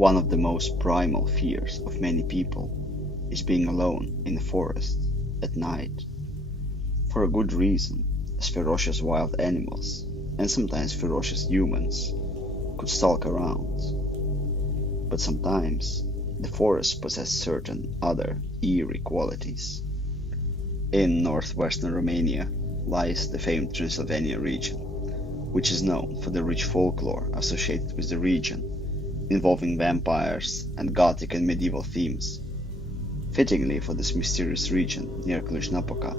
One of the most primal fears of many people is being alone in the forest at night, for a good reason, as ferocious wild animals, and sometimes ferocious humans, could stalk around. But sometimes the forest possesses certain other eerie qualities. In northwestern Romania lies the famed Transylvania region, which is known for the rich folklore associated with the region, involving vampires and Gothic and medieval themes. Fittingly for this mysterious region near Cluj-Napoca,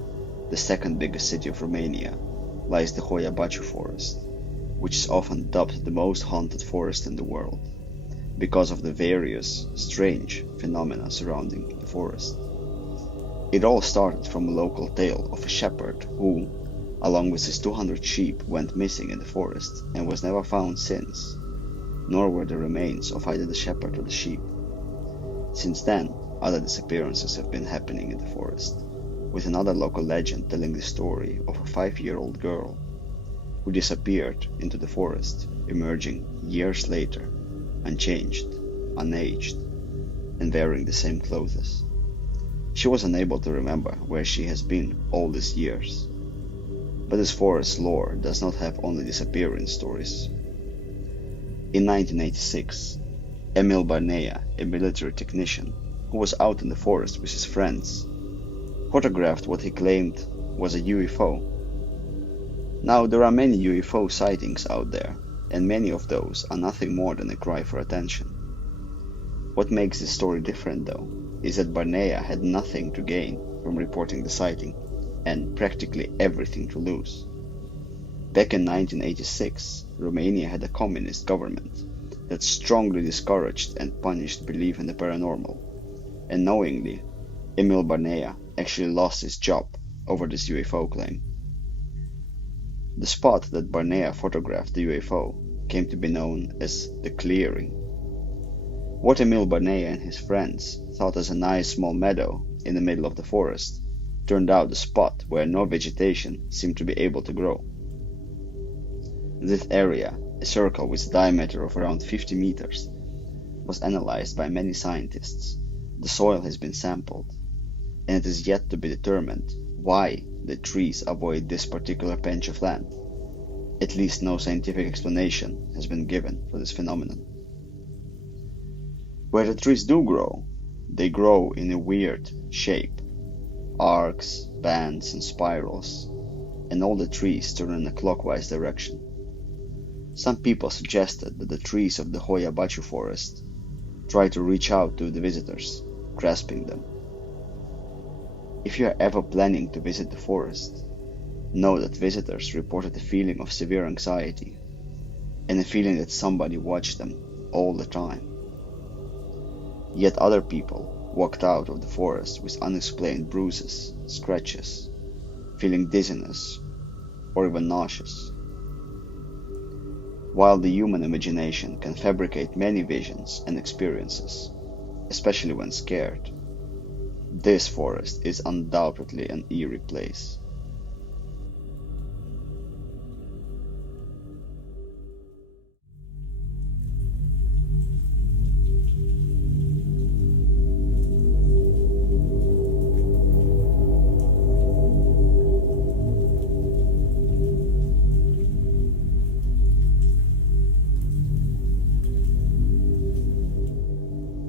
the second biggest city of Romania, lies the Hoia Baciu forest, which is often dubbed the most haunted forest in the world, because of the various strange phenomena surrounding the forest. It all started from a local tale of a shepherd who, along with his 200 sheep, went missing in the forest and was never found since, nor were the remains of either the shepherd or the sheep. Since then, other disappearances have been happening in the forest, with another local legend telling the story of a 5-year-old girl who disappeared into the forest, emerging years later, unchanged, unaged, and wearing the same clothes. She was unable to remember where she has been all these years. But this forest lore does not have only disappearance stories. In 1986, Emil Barnea, a military technician who was out in the forest with his friends, photographed what he claimed was a UFO. Now, there are many UFO sightings out there, and many of those are nothing more than a cry for attention. What makes this story different, though, is that Barnea had nothing to gain from reporting the sighting, and practically everything to lose. Back in 1986, Romania had a communist government that strongly discouraged and punished belief in the paranormal, and knowingly, Emil Barnea actually lost his job over this UFO claim. The spot that Barnea photographed the UFO came to be known as the clearing. What Emil Barnea and his friends thought as a nice small meadow in the middle of the forest turned out a spot where no vegetation seemed to be able to grow. This area, a circle with a diameter of around 50 meters, was analyzed by many scientists. The soil has been sampled, and it is yet to be determined why the trees avoid this particular patch of land. At least no scientific explanation has been given for this phenomenon. Where the trees do grow, they grow in a weird shape, arcs, bands, and spirals, and all the trees turn in a clockwise direction. Some people suggested that the trees of the Hoia Baciu forest try to reach out to the visitors, grasping them. If you are ever planning to visit the forest, know that visitors reported a feeling of severe anxiety and a feeling that somebody watched them all the time. Yet other people walked out of the forest with unexplained bruises, scratches, feeling dizziness, or even nauseous. While the human imagination can fabricate many visions and experiences, especially when scared, this forest is undoubtedly an eerie place.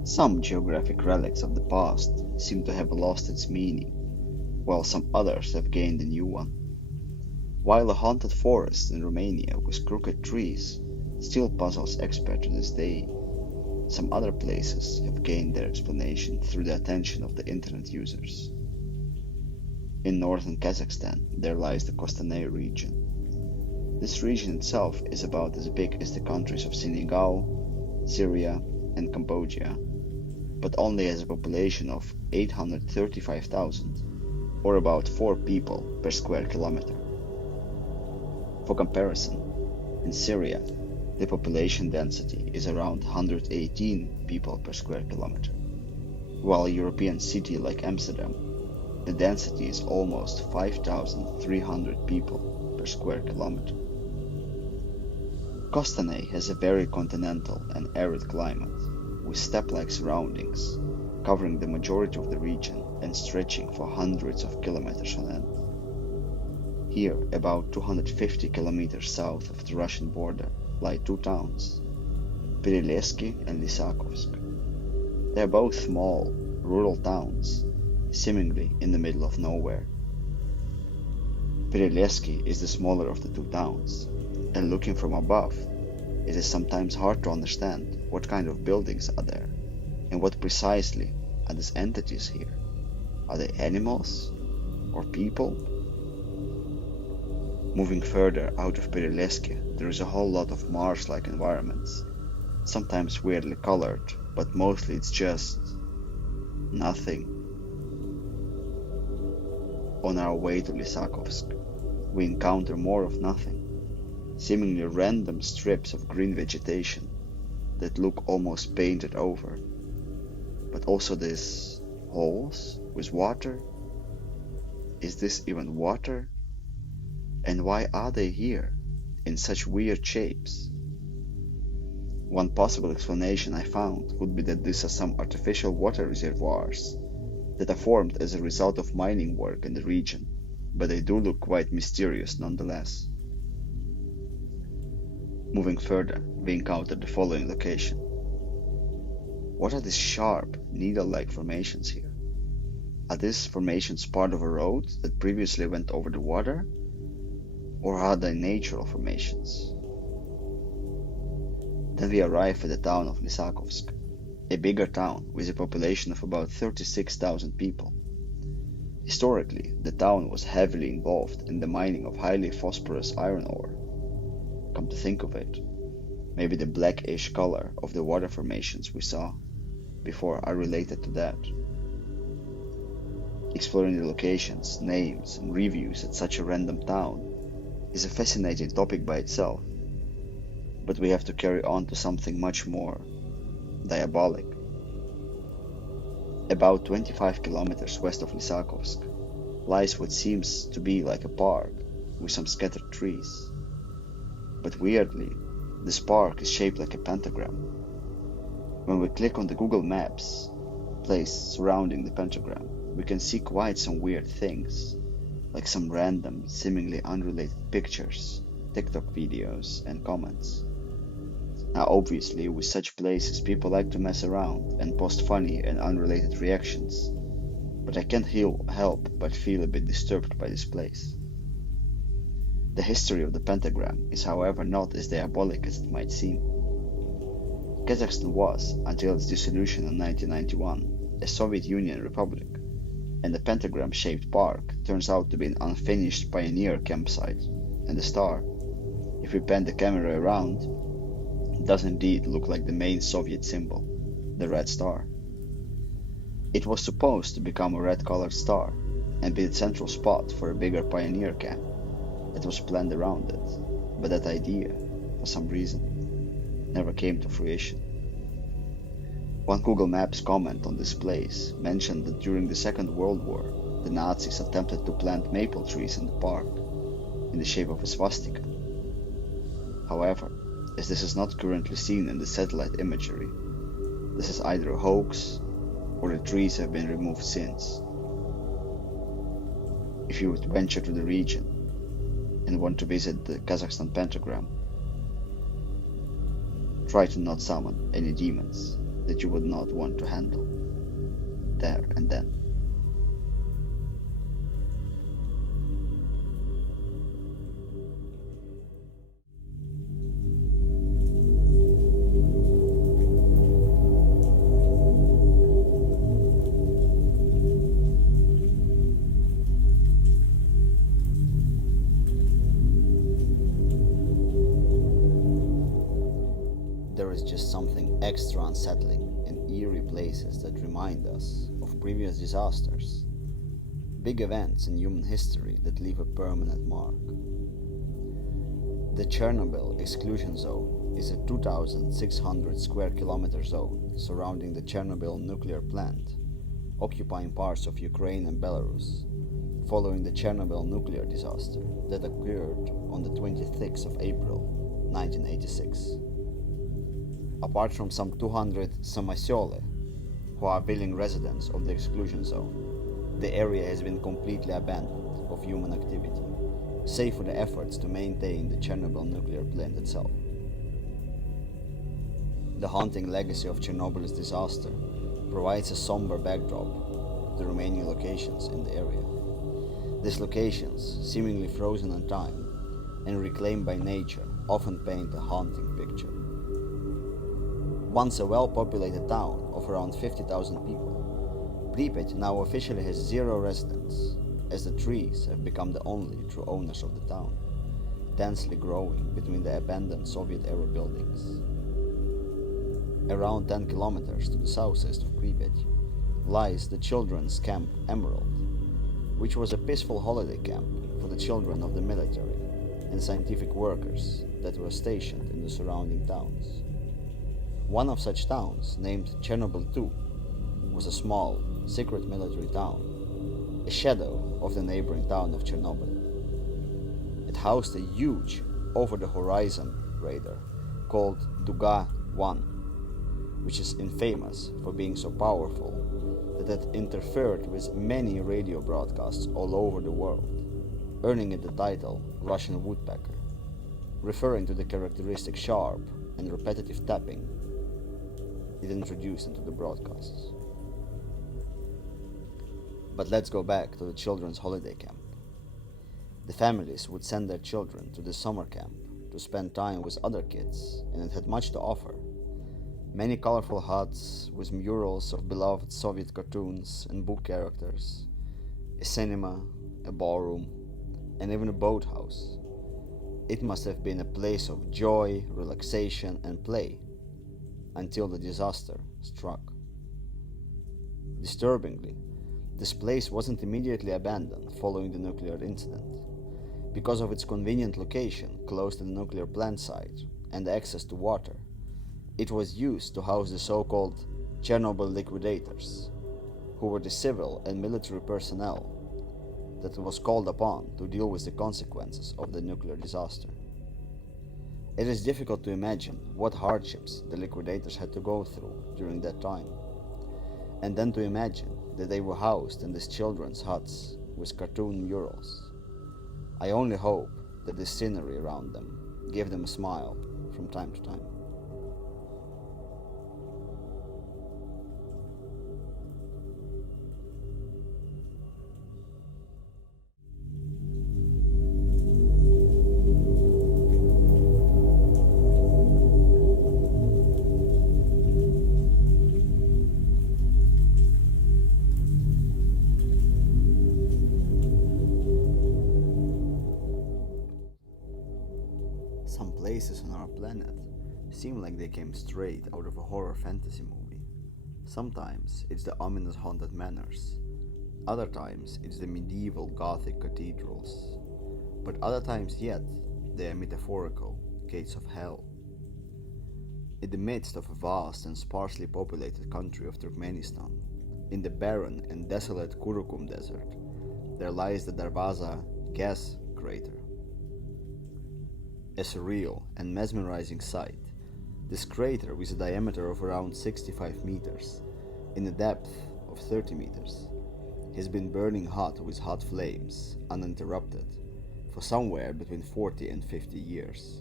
Some geographic relics of the past seem to have lost its meaning, while some others have gained a new one. While a haunted forest in Romania with crooked trees still puzzles experts to this day, some other places have gained their explanation through the attention of the internet users. In northern Kazakhstan, there lies the Kostanay region. This region itself is about as big as the countries of Senegal, Syria, and Cambodia, but only has a population of 835,000, or about 4 people per square kilometer. For comparison, in Syria, the population density is around 118 people per square kilometer, while a European city like Amsterdam, the density is almost 5,300 people per square kilometer. Kostanay has a very continental and arid climate, with steppe-like surroundings, covering the majority of the region and stretching for hundreds of kilometers on end. Here, about 250 kilometers south of the Russian border, lie two towns, Perelesky and Lysakovsk. They are both small, rural towns, seemingly in the middle of nowhere. Perelesky is the smaller of the two towns, and looking from above, it is sometimes hard to understand what kind of buildings are there, and what precisely are these entities here. Are they animals? Or people? Moving further out of Perelesky, there is a whole lot of marsh-like environments, sometimes weirdly colored, but mostly it's just nothing. On our way to Lysakovsk, we encounter more of nothing, seemingly random strips of green vegetation that look almost painted over, but also these holes with water. Is this even water? And why are they here, in such weird shapes? One possible explanation I found would be that these are some artificial water reservoirs that are formed as a result of mining work in the region, but they do look quite mysterious nonetheless. Moving further, we encountered the following location. What are these sharp, needle-like formations here? Are these formations part of a road that previously went over the water? Or are they natural formations? Then we arrive at the town of Lysakovsk, a bigger town with a population of about 36,000 people. Historically, the town was heavily involved in the mining of highly phosphorus iron ore. Come to think of it, maybe the blackish color of the water formations we saw before are related to that. Exploring the locations, names, and reviews at such a random town is a fascinating topic by itself, but we have to carry on to something much more diabolic. About 25 kilometers west of Lysakovsk lies what seems to be like a park with some scattered trees. But weirdly, this park is shaped like a pentagram. When we click on the Google Maps place surrounding the pentagram, we can see quite some weird things, like some random, seemingly unrelated pictures, TikTok videos, and comments. Now obviously, with such places, people like to mess around and post funny and unrelated reactions, but I can't help but feel a bit disturbed by this place. The history of the pentagram is however not as diabolic as it might seem. Kazakhstan was, until its dissolution in 1991, a Soviet Union republic, and the pentagram-shaped park turns out to be an unfinished pioneer campsite, and the star, if we pan the camera around, does indeed look like the main Soviet symbol, the Red Star. It was supposed to become a red-colored star and be the central spot for a bigger pioneer camp that was planned around it, but that idea, for some reason, never came to fruition. One Google Maps comment on this place mentioned that during the Second World War, the Nazis attempted to plant maple trees in the park, in the shape of a swastika. However, as this is not currently seen in the satellite imagery, this is either a hoax or the trees have been removed since. If you would venture to the region and want to visit the Kazakhstan pentagram, try to not summon any demons that you would not want to handle there and then. There is just something extra unsettling in eerie places that remind us of previous disasters, big events in human history that leave a permanent mark. The Chernobyl exclusion zone is a 2,600 square kilometer zone surrounding the Chernobyl nuclear plant, occupying parts of Ukraine and Belarus, following the Chernobyl nuclear disaster that occurred on the 26th of April, 1986. Apart from some 200 Samasyole, who are willing residents of the exclusion zone, the area has been completely abandoned of human activity, save for the efforts to maintain the Chernobyl nuclear plant itself. The haunting legacy of Chernobyl's disaster provides a somber backdrop to the remaining locations in the area. These locations, seemingly frozen in time and reclaimed by nature, often paint a haunting picture. Once a well-populated town of around 50,000 people, Pripyat now officially has zero residents, as the trees have become the only true owners of the town, densely growing between the abandoned Soviet-era buildings. Around 10 kilometers to the southeast of Pripyat lies the children's camp Emerald, which was a peaceful holiday camp for the children of the military and scientific workers that were stationed in the surrounding towns. One of such towns, named Chernobyl II, was a small, secret military town, a shadow of the neighboring town of Chernobyl. It housed a huge, over-the-horizon radar called Duga-1, which is infamous for being so powerful that it interfered with many radio broadcasts all over the world, earning it the title Russian Woodpecker, referring to the characteristic sharp and repetitive tapping it introduced into the broadcasts. But let's go back to the children's holiday camp. The families would send their children to the summer camp to spend time with other kids, and it had much to offer. Many colorful huts with murals of beloved Soviet cartoons and book characters, a cinema, a ballroom, and even a boathouse. It must have been a place of joy, relaxation, and play until the disaster struck. Disturbingly, this place wasn't immediately abandoned following the nuclear incident. Because of its convenient location close to the nuclear plant site and access to water, it was used to house the so-called Chernobyl liquidators, who were the civil and military personnel that was called upon to deal with the consequences of the nuclear disaster. It is difficult to imagine what hardships the liquidators had to go through during that time, and then to imagine that they were housed in these children's huts with cartoon murals. I only hope that the scenery around them gave them a smile from time to time. Some places on our planet seem like they came straight out of a horror fantasy movie. Sometimes it's the ominous haunted manors, other times it's the medieval Gothic cathedrals, but other times yet they are metaphorical gates of hell. In the midst of a vast and sparsely populated country of Turkmenistan, in the barren and desolate Kurukum Desert, there lies the Darvaza gas crater. A surreal and mesmerizing sight, this crater with a diameter of around 65 meters, in a depth of 30 meters, has been burning hot with hot flames, uninterrupted, for somewhere between 40 and 50 years.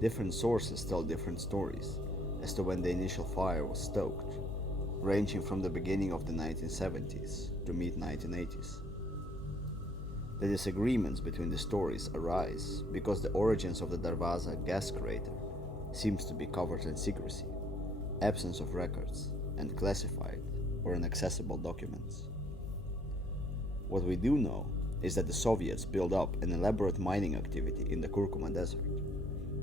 Different sources tell different stories as to when the initial fire was stoked, ranging from the beginning of the 1970s to mid-1980s. The disagreements between the stories arise because the origins of the Darvaza gas crater seems to be covered in secrecy, absence of records, and classified or inaccessible documents. What we do know is that the Soviets built up an elaborate mining activity in the Kurkuma Desert,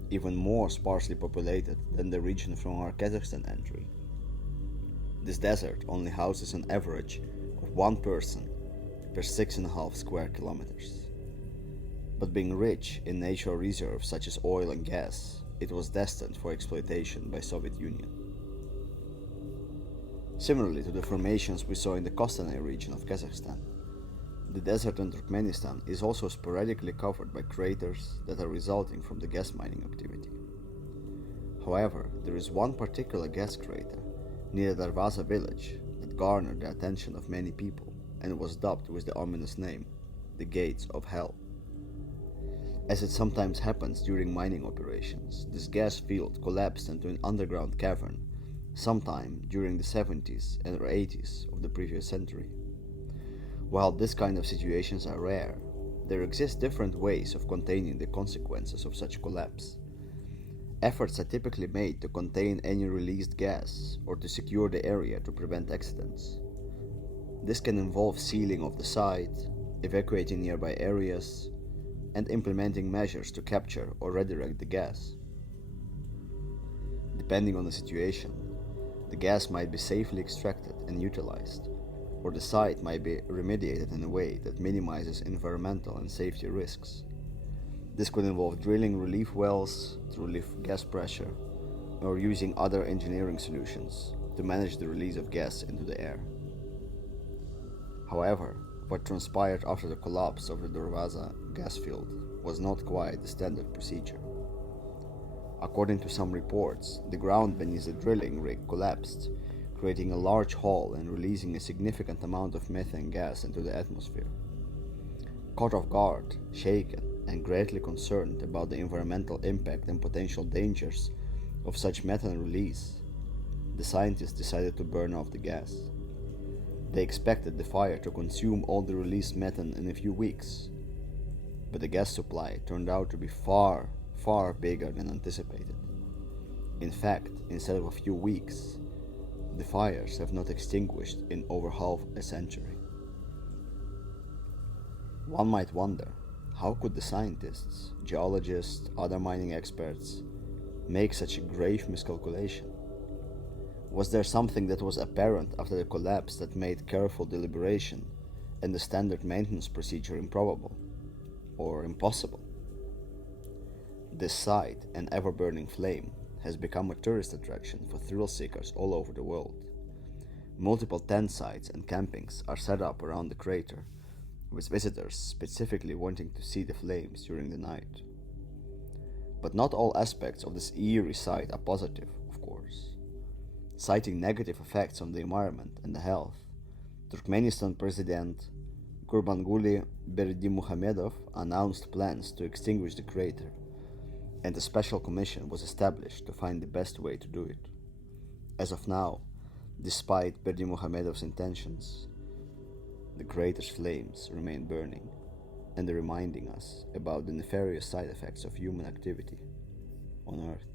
even more sparsely populated than the region from our Kazakhstan entry. This desert only houses an average of one person per 6.5 square kilometers. But being rich in natural reserves such as oil and gas, it was destined for exploitation by Soviet Union. Similarly to the formations we saw in the Kostanay region of Kazakhstan, the desert in Turkmenistan is also sporadically covered by craters that are resulting from the gas mining activity. However, there is one particular gas crater near the Darvaza village that garnered the attention of many people and was dubbed with the ominous name, the Gates of Hell. As it sometimes happens during mining operations, this gas field collapsed into an underground cavern sometime during the 70s and or 80s of the previous century. While this kind of situations are rare, there exist different ways of containing the consequences of such collapse. Efforts are typically made to contain any released gas or to secure the area to prevent accidents. This can involve sealing of the site, evacuating nearby areas, and implementing measures to capture or redirect the gas. Depending on the situation, the gas might be safely extracted and utilized, or the site might be remediated in a way that minimizes environmental and safety risks. This could involve drilling relief wells to relieve gas pressure, or using other engineering solutions to manage the release of gas into the air. However, what transpired after the collapse of the Darvaza gas field was not quite the standard procedure. According to some reports, the ground beneath the drilling rig collapsed, creating a large hole and releasing a significant amount of methane gas into the atmosphere. Caught off guard, shaken, and greatly concerned about the environmental impact and potential dangers of such methane release, the scientists decided to burn off the gas. They expected the fire to consume all the released methane in a few weeks, but the gas supply turned out to be far, far bigger than anticipated. In fact, instead of a few weeks, the fires have not extinguished in over half a century. One might wonder, how could the scientists, geologists, other mining experts make such a grave miscalculation? Was there something that was apparent after the collapse that made careful deliberation and the standard maintenance procedure improbable or impossible? This site, an ever-burning flame, has become a tourist attraction for thrill seekers all over the world. Multiple tent sites and campings are set up around the crater, with visitors specifically wanting to see the flames during the night. But not all aspects of this eerie site are positive, of course. Citing negative effects on the environment and the health, Turkmenistan President Gurbanguly Berdimuhamedov announced plans to extinguish the crater, and a special commission was established to find the best way to do it. As of now, despite Berdimuhamedov's intentions, the crater's flames remain burning and reminding us about the nefarious side effects of human activity on Earth.